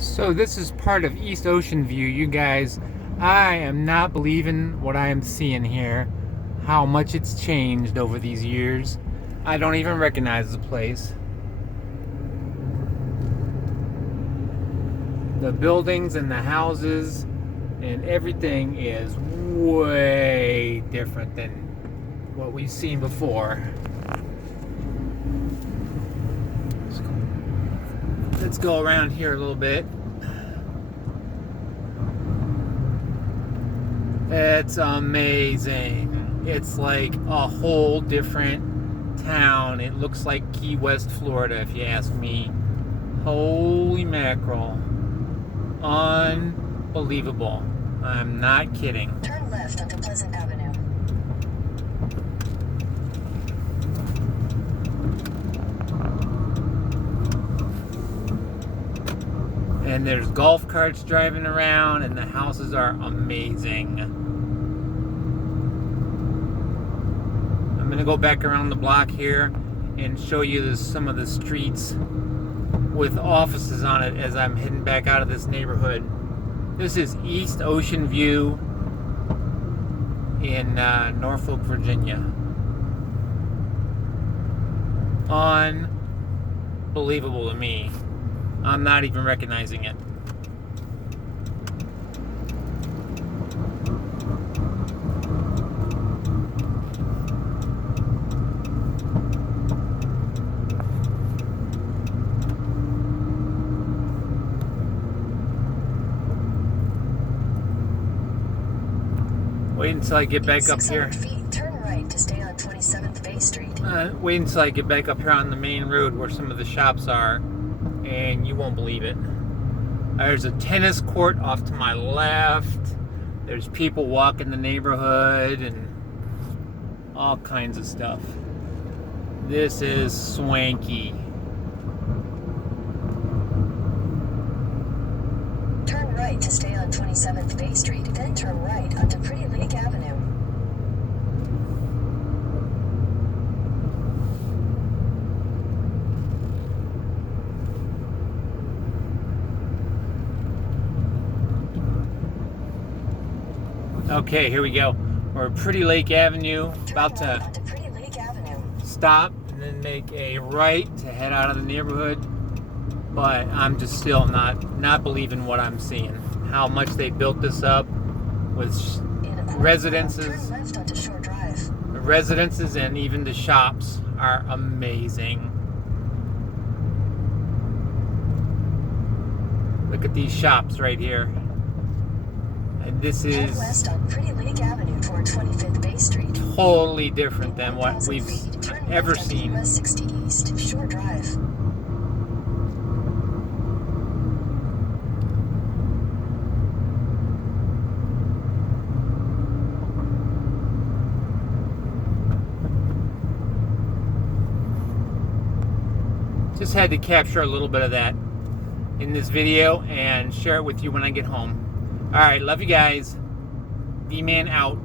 So this is part of East Ocean View, you guys. I am not believing what I am seeing here. How much it's changed over these years. I don't even recognize the place. The buildings and the houses and everything is way different than what we've seen before. Let's go around here a little bit. It's amazing. It's like a whole different town. It looks like Key West, Florida, if you ask me. Holy mackerel. Unbelievable. I'm not kidding. Turn left onto Pleasant Avenue. And there's golf carts driving around, and the houses are amazing. I'm going to go back around the block here and show you some of the streets with offices on it as I'm heading back out of this neighborhood. This is East Ocean View in Norfolk, Virginia. Unbelievable to me. I'm not even recognizing it. Wait until I get back up here. 600 feet, turn right to stay on 27th Bay Street. Wait until I get back up here on the main road where some of the shops are, and you won't believe it. There's a tennis court off to my left. There's people walking the neighborhood and all kinds of stuff. This is swanky. Turn right to stay on 27th Bay Street, then turn right onto Pretty Lake Avenue. Okay, here we go. We're at Pretty Lake Avenue, about Turn right to onto Pretty Lake Avenue. stop and then make a right to head out of the neighborhood. But I'm just still not believing what I'm seeing. How much they built this up with In a quarter residences. mile, turn left onto Shore Drive. The residences and even the shops are amazing. Look at these shops right here. And this Head is west on Pretty Lake Avenue toward 25th Bay Street. totally different than what 1,000 we've feet, turn ever left onto seen. US 60 East, Shore Drive. Just had to capture a little bit of that in this video and share it with you when I get home. Alright, love you guys. D-Man out.